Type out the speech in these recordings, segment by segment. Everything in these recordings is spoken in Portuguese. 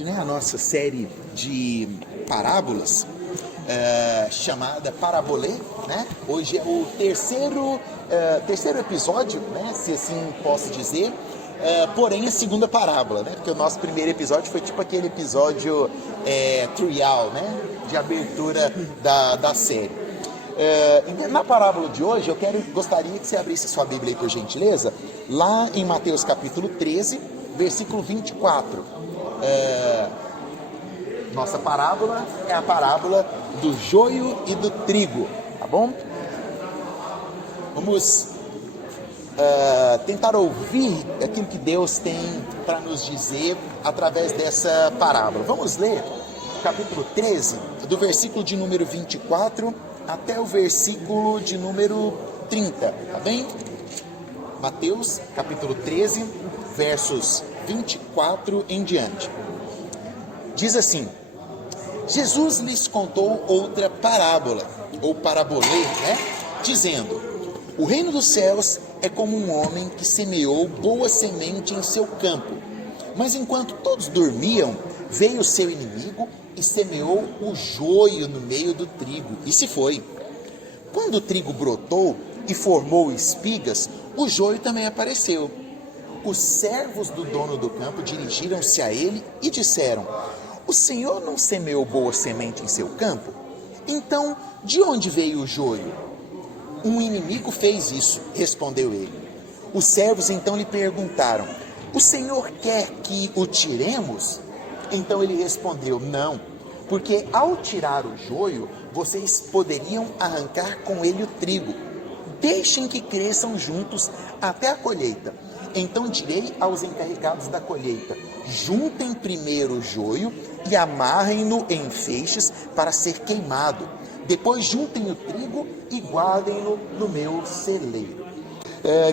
Né, a nossa série de parábolas chamada Parabolê, né? Hoje é o terceiro episódio, né? Se assim posso dizer, porém a segunda parábola, né? Porque o nosso primeiro episódio foi tipo aquele episódio trial, né? De abertura da série. Na parábola de hoje gostaria que você abrisse sua Bíblia aí, por gentileza, lá em Mateus capítulo 13, versículo 24. Nossa parábola é a parábola do joio e do trigo, tá bom? Vamos tentar ouvir aquilo que Deus tem para nos dizer através dessa parábola. Vamos ler o capítulo 13, do versículo de número 24 até o versículo de número 30, tá bem? Mateus capítulo 13, versos 24 em diante. Diz assim: Jesus lhes contou outra parábola, ou parabolê, né? Dizendo: o reino dos céus é como um homem que semeou boa semente em seu campo. Mas enquanto todos dormiam, veio o seu inimigo e semeou o joio no meio do trigo, e se foi. Quando o trigo brotou e formou espigas, o joio também apareceu. Os servos do dono do campo dirigiram-se a ele e disseram: o senhor não semeou boa semente em seu campo? Então, de onde veio o joio? Um inimigo fez isso, respondeu ele. Os servos então lhe perguntaram: o senhor quer que o tiremos? Então ele respondeu: não, porque ao tirar o joio, vocês poderiam arrancar com ele o trigo. Deixem que cresçam juntos até a colheita. Então direi aos encarregados da colheita: juntem primeiro o joio e amarrem-no em feixes para ser queimado. Depois juntem o trigo e guardem-no no meu celeiro.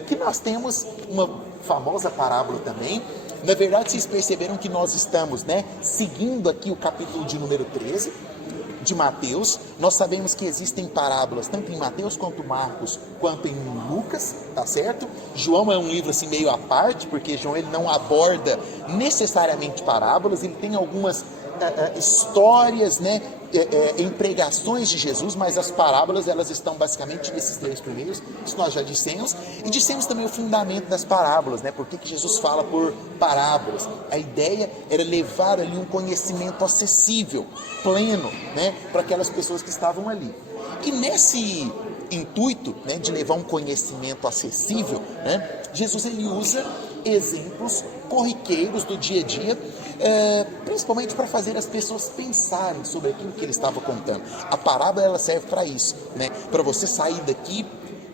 Que nós temos uma famosa parábola também. Na verdade, vocês perceberam que nós estamos, seguindo aqui o capítulo de número 13 de Mateus. Nós sabemos que existem parábolas tanto em Mateus quanto Marcos, quanto em Lucas, tá certo? João é um livro assim meio à parte, porque João ele não aborda necessariamente parábolas, ele tem algumas histórias, em pregações de Jesus, mas as parábolas elas estão basicamente nesses três primeiros, isso nós já dissemos, e dissemos também o fundamento das parábolas, por que Jesus fala por parábolas. A ideia era levar ali um conhecimento acessível, pleno, para aquelas pessoas que estavam ali. E nesse intuito, de levar um conhecimento acessível, Jesus ele usa exemplos corriqueiros do dia a dia, principalmente para fazer as pessoas pensarem sobre aquilo que ele estava contando. A parábola ela serve para isso, para você sair daqui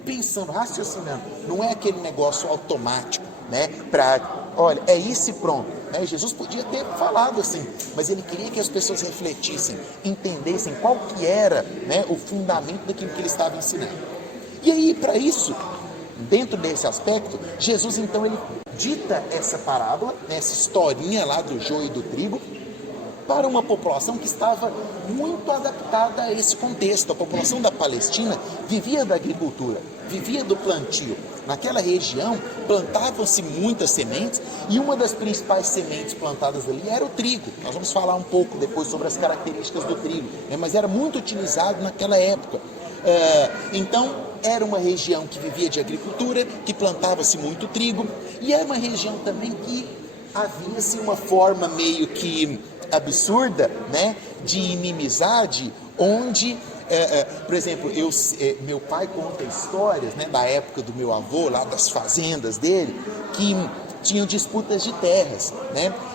pensando, raciocinando. Não é aquele negócio automático, olha, é isso e pronto. Jesus podia ter falado assim, mas ele queria que as pessoas refletissem, entendessem qual que era, o fundamento daquilo que ele estava ensinando. E aí, para isso, dentro desse aspecto, Jesus então ele dita essa parábola, essa historinha lá do joio e do trigo, para uma população que estava muito adaptada a esse contexto. A população da Palestina vivia da agricultura, vivia do plantio. Naquela região plantavam-se muitas sementes e uma das principais sementes plantadas ali era o trigo. Nós vamos falar um pouco depois sobre as características do trigo, mas era muito utilizado naquela época. Então era uma região que vivia de agricultura, que plantava-se muito trigo, e era uma região também que havia-se uma forma meio que absurda, de inimizade, onde, por exemplo, meu pai conta histórias, da época do meu avô, lá das fazendas dele, que tinham disputas de terras,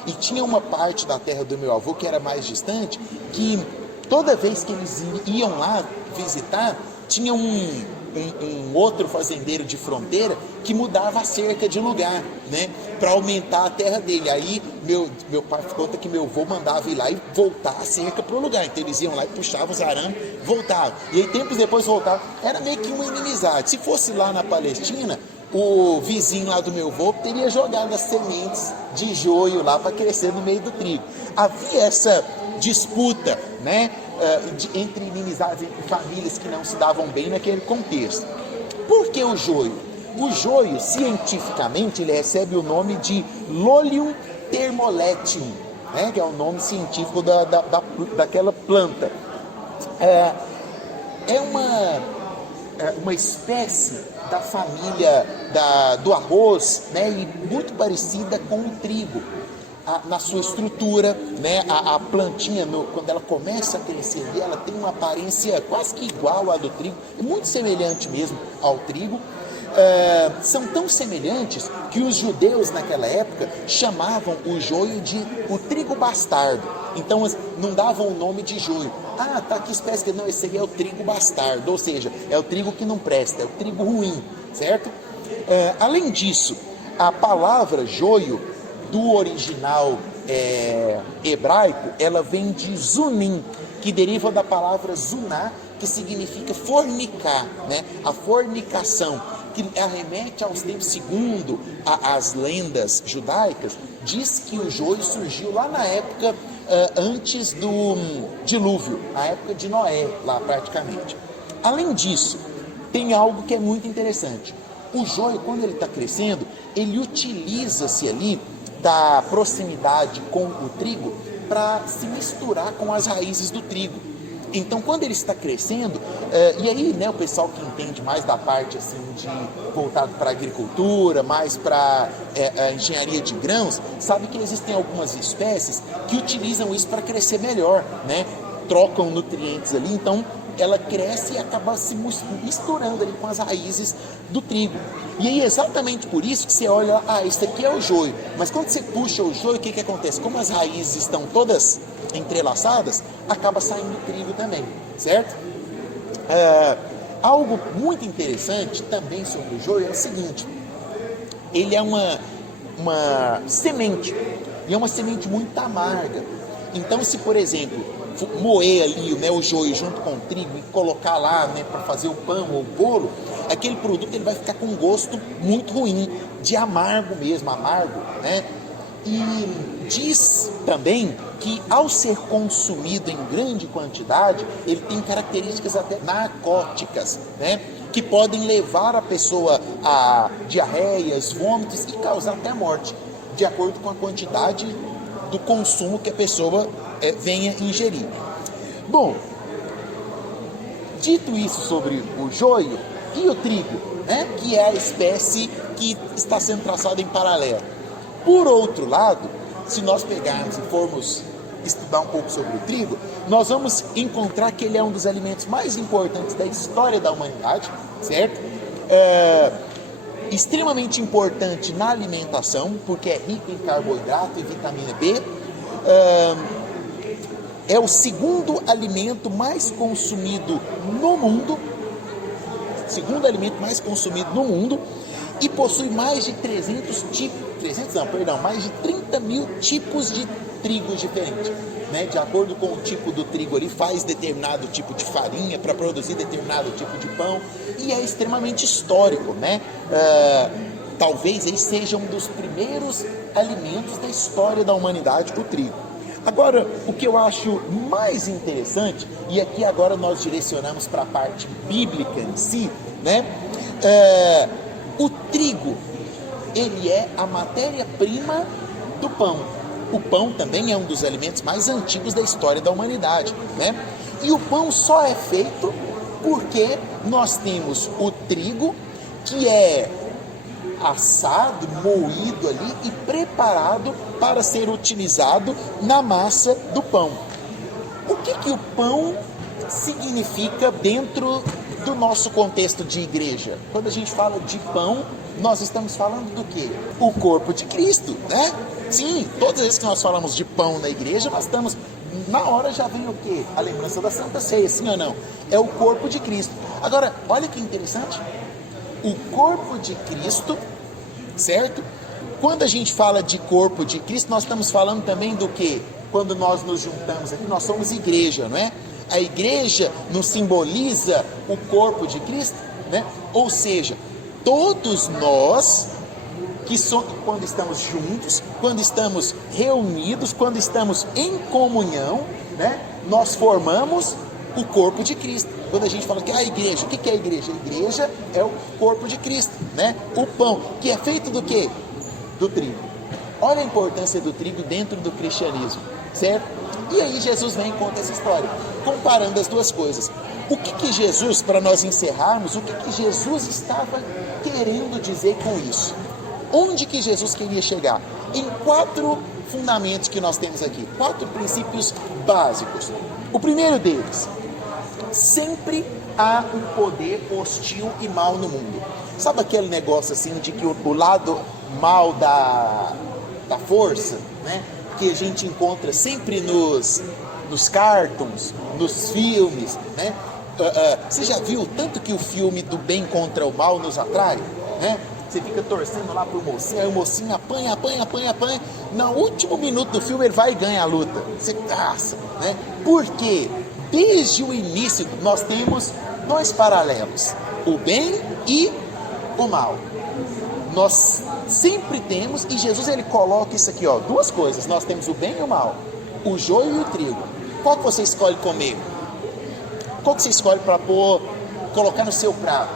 e tinha uma parte da terra do meu avô que era mais distante, que toda vez que eles iam lá visitar, tinha um outro fazendeiro de fronteira que mudava a cerca de lugar, para aumentar a terra dele. Aí meu pai conta que meu avô mandava ir lá e voltar a cerca para o lugar. Então eles iam lá e puxavam os arames, voltavam. E aí tempos depois voltavam. Era meio que uma inimizade. Se fosse lá na Palestina, o vizinho lá do meu avô teria jogado as sementes de joio lá para crescer no meio do trigo. Havia essa disputa, entre inimizades, entre famílias que não se davam bem naquele contexto. Por que o joio? O joio, cientificamente, ele recebe o nome de Lolium thermoletinum, né? Que é o nome científico daquela planta. É uma espécie da família do arroz, né? E muito parecida com o trigo. Na sua estrutura, né? A plantinha, quando ela começa a crescer, ela tem uma aparência quase que igual à do trigo, é muito semelhante mesmo ao trigo. São tão semelhantes que os judeus naquela época chamavam o joio de o trigo bastardo. Então não davam o nome de joio. Tá, que espécie que não, esse aí é o trigo bastardo, ou seja, é o trigo que não presta, é o trigo ruim, certo? Além disso, a palavra joio do original hebraico, ela vem de zunim, que deriva da palavra zuná, que significa fornicar, né? A fornicação, que arremete aos tempos, segundo as lendas judaicas, diz que o joio surgiu lá na época antes do dilúvio, na época de Noé, lá praticamente. Além disso, tem algo que é muito interessante. O joio, quando ele está crescendo, ele utiliza-se ali da proximidade com o trigo para se misturar com as raízes do trigo. Então, quando ele está crescendo, e aí, né, o pessoal que entende mais da parte assim de voltado para a agricultura, mais para a engenharia de grãos, sabe que existem algumas espécies que utilizam isso para crescer melhor, né? Trocam nutrientes ali, então ela cresce e acaba se misturando ali com as raízes do trigo. E aí, exatamente por isso que você olha, isso aqui é o joio. Mas quando você puxa o joio, o que acontece? Como as raízes estão todas entrelaçadas, acaba saindo trigo também, certo? Algo muito interessante também sobre o joio é o seguinte: ele é uma semente, e é uma semente muito amarga. Então, se por exemplo moer ali, né, o joio junto com o trigo e colocar lá, né, para fazer o pão ou o bolo, aquele produto ele vai ficar com um gosto muito ruim, de amargo mesmo, né? E diz também que ao ser consumido em grande quantidade, ele tem características até narcóticas, né? Que podem levar a pessoa a diarreias, vômitos e causar até a morte, de acordo com a quantidade do consumo que a pessoa venha ingerir. Bom, dito isso sobre o joio e o trigo, né, que é a espécie que está sendo traçada em paralelo. Por outro lado, se nós pegarmos e formos estudar um pouco sobre o trigo, nós vamos encontrar que ele é um dos alimentos mais importantes da história da humanidade, certo? Extremamente importante na alimentação, porque é rico em carboidrato e vitamina B. É o segundo alimento mais consumido no mundo, e possui mais de 30 mil tipos de trigo diferentes, né? De acordo com o tipo do trigo, ele faz determinado tipo de farinha para produzir determinado tipo de pão, e é extremamente histórico, né? Talvez ele seja um dos primeiros alimentos da história da humanidade, o trigo. Agora, o que eu acho mais interessante, e aqui agora nós direcionamos para a parte bíblica em si, né? O trigo, ele é a matéria-prima do pão. O pão também é um dos alimentos mais antigos da história da humanidade, né? E o pão só é feito porque nós temos o trigo, que é assado, moído ali e preparado para ser utilizado na massa do pão. O que o pão significa dentro do nosso contexto de igreja? Quando a gente fala de pão, nós estamos falando do quê? O corpo de Cristo, né? Sim, todas as vezes que nós falamos de pão na igreja, nós estamos, na hora já vem o quê? A lembrança da Santa Ceia, sim ou não? É o corpo de Cristo. Agora, olha que interessante. O corpo de Cristo, certo? Quando a gente fala de corpo de Cristo, nós estamos falando também do quê? Quando nós nos juntamos aqui, nós somos igreja, não é? A igreja nos simboliza o corpo de Cristo, né? Ou seja, todos nós quando estamos juntos, quando estamos reunidos, quando estamos em comunhão, né? Nós formamos o corpo de Cristo. Quando a gente fala que a igreja, o que é a igreja? A igreja é o corpo de Cristo, né? O pão, que é feito do quê? Do trigo. Olha a importância do trigo dentro do cristianismo, certo? E aí Jesus vem e conta essa história, comparando as duas coisas. O que Jesus, para nós encerrarmos, o que Jesus estava querendo dizer com isso? Onde que Jesus queria chegar? Em 4 fundamentos que nós temos aqui, 4 princípios básicos. O primeiro deles: sempre há um poder hostil e mal no mundo. Sabe aquele negócio assim de que o lado mal da força, né? Que a gente encontra sempre nos cartoons, nos filmes, né? Você já viu tanto que o filme do bem contra o mal nos atrai, né? Você fica torcendo lá pro mocinho, aí o mocinho apanha. No último minuto do filme ele vai e ganha a luta. Você caça, né? Porque desde o início nós temos 2 paralelos: o bem e o mal. Nós sempre temos, e Jesus ele coloca isso aqui, ó, 2 coisas. Nós temos o bem e o mal, o joio e o trigo. Qual que você escolhe comer? Qual que você escolhe para colocar no seu prato?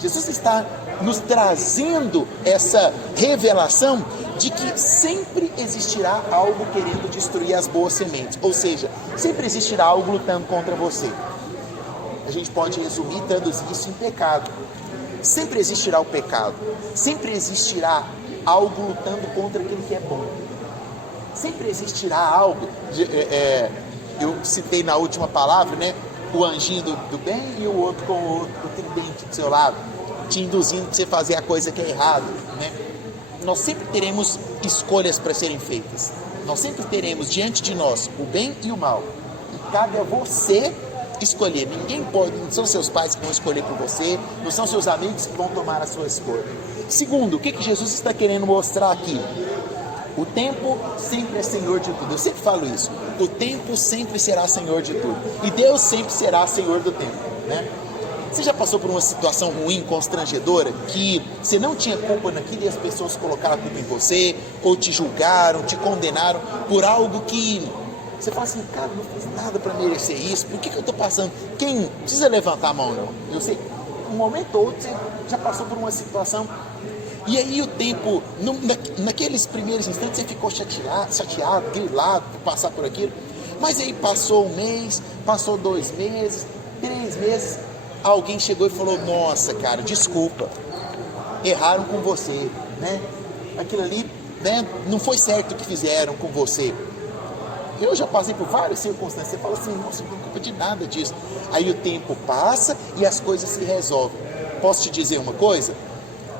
Jesus está nos trazendo essa revelação de que sempre existirá algo querendo destruir as boas sementes, ou seja, sempre existirá algo lutando contra você. A gente pode resumir, traduzir isso em pecado. Sempre existirá o pecado, sempre existirá algo lutando contra aquilo que é bom, sempre existirá algo, eu citei na última palavra, né? O anjinho do bem e o outro com o tridente do seu lado, te induzindo para você fazer a coisa que é errada, né? Nós sempre teremos escolhas para serem feitas, nós sempre teremos diante de nós o bem e o mal, e cabe a você escolher. Ninguém pode, não são seus pais que vão escolher por você, não são seus amigos que vão tomar a sua escolha. Segundo, o que Jesus está querendo mostrar aqui? O tempo sempre é senhor de tudo. Eu sempre falo isso. O tempo sempre será senhor de tudo. E Deus sempre será senhor do tempo, né? Você já passou por uma situação ruim, constrangedora, que você não tinha culpa naquilo e as pessoas colocaram a culpa em você, ou te julgaram, te condenaram por algo que você fala assim: cara, não fiz nada para merecer isso, por que eu estou passando? Quem não precisa levantar a mão, não. Eu sei, um momento ou outro você já passou por uma situação, e aí o tempo, naqueles primeiros instantes você ficou chateado, grilado por passar por aquilo, mas aí passou 1 mês, passou 2 meses, 3 meses, alguém chegou e falou: nossa, cara, desculpa, erraram com você, né? Aquilo ali, né, não foi certo o que fizeram com você. Eu já passei por várias circunstâncias. Você fala assim: nossa, não tem culpa de nada disso. Aí o tempo passa e as coisas se resolvem. Posso te dizer uma coisa?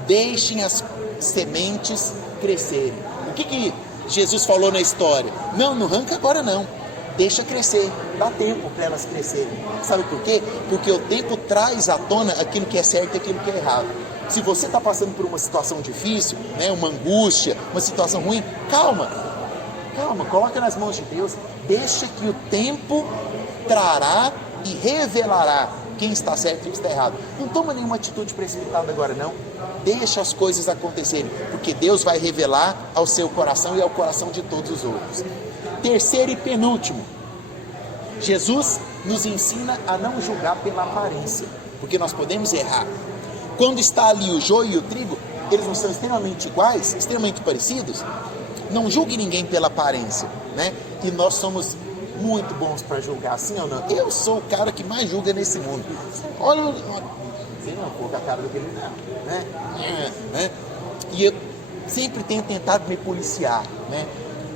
Deixem as sementes crescerem. O que Jesus falou na história? Não arranca agora não. Deixa crescer. Dá tempo para elas crescerem. Sabe por quê? Porque o tempo traz à tona aquilo que é certo e aquilo que é errado. Se você está passando por uma situação difícil, né, uma angústia, uma situação ruim, calma, coloca nas mãos de Deus, deixa que o tempo trará e revelará quem está certo e quem está errado. Não toma nenhuma atitude precipitada agora não, deixa as coisas acontecerem, porque Deus vai revelar ao seu coração e ao coração de todos os outros. Terceiro e penúltimo, Jesus nos ensina a não julgar pela aparência, porque nós podemos errar. Quando está ali o joio e o trigo, eles não são extremamente iguais, extremamente parecidos. Não julgue ninguém pela aparência, né? E nós somos muito bons para julgar, sim ou não? Eu sou o cara que mais julga nesse mundo. Olha, você não coloca a cara do que ele não, né? E eu sempre tenho tentado me policiar, né?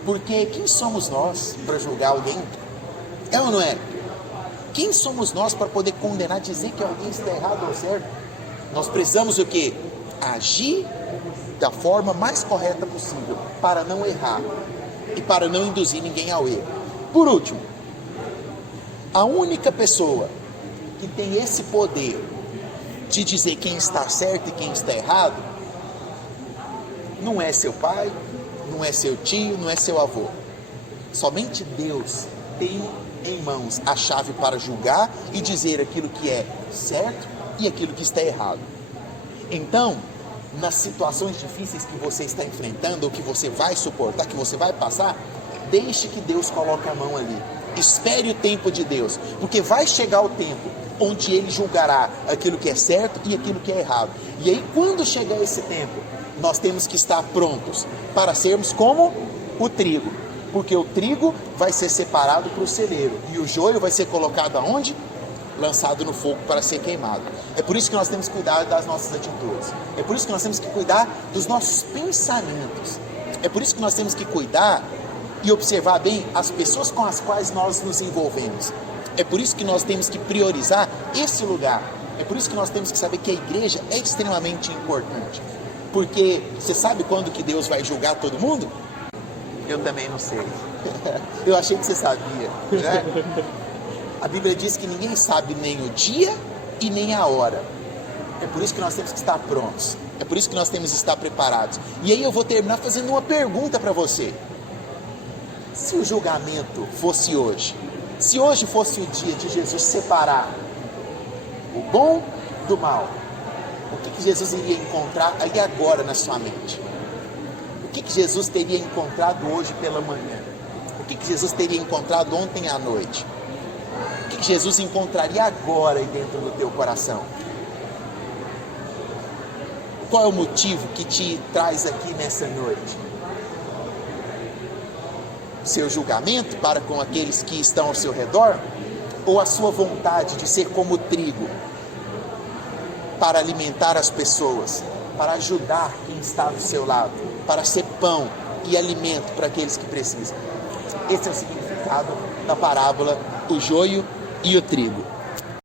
Porque quem somos nós para julgar alguém? É ou não é? Quem somos nós para poder condenar, dizer que alguém está errado ou certo? Nós precisamos o quê? Agir da forma mais correta possível, para não errar e para não induzir ninguém ao erro. Por último, a única pessoa que tem esse poder de dizer quem está certo e quem está errado, não é seu pai, não é seu tio, não é seu avô. Somente Deus tem em mãos a chave para julgar e dizer aquilo que é certo e aquilo que está errado. Então, nas situações difíceis que você está enfrentando, ou que você vai suportar, que você vai passar, deixe que Deus coloque a mão ali. Espere o tempo de Deus, porque vai chegar o tempo onde Ele julgará aquilo que é certo e aquilo que é errado. E aí, quando chegar esse tempo, nós temos que estar prontos para sermos como o trigo, porque o trigo vai ser separado para o celeiro e o joio vai ser colocado aonde? Lançado no fogo para ser queimado. É por isso que nós temos que cuidar das nossas atitudes, é por isso que nós temos que cuidar dos nossos pensamentos, é por isso que nós temos que cuidar e observar bem as pessoas com as quais nós nos envolvemos. É por isso que nós temos que priorizar esse lugar. É por isso que nós temos que saber que a igreja é extremamente importante. Porque você sabe quando que Deus vai julgar todo mundo? Eu também não sei. Eu achei que você sabia, né? A Bíblia diz que ninguém sabe nem o dia e nem a hora. É por isso que nós temos que estar prontos. É por isso que nós temos que estar preparados. E aí eu vou terminar fazendo uma pergunta para você. Se o julgamento fosse hoje, se hoje fosse o dia de Jesus separar o bom do mal, o que Jesus iria encontrar aí agora na sua mente? O que Jesus teria encontrado hoje pela manhã? O que Jesus teria encontrado ontem à noite? O que Jesus encontraria agora aí dentro do teu coração? Qual é o motivo que te traz aqui nessa noite? Seu julgamento para com aqueles que estão ao seu redor? Ou a sua vontade de ser como o trigo, para alimentar as pessoas, para ajudar quem está do seu lado, para ser pão e alimento para aqueles que precisam? Esse é o significado da parábola, o joio e o trigo.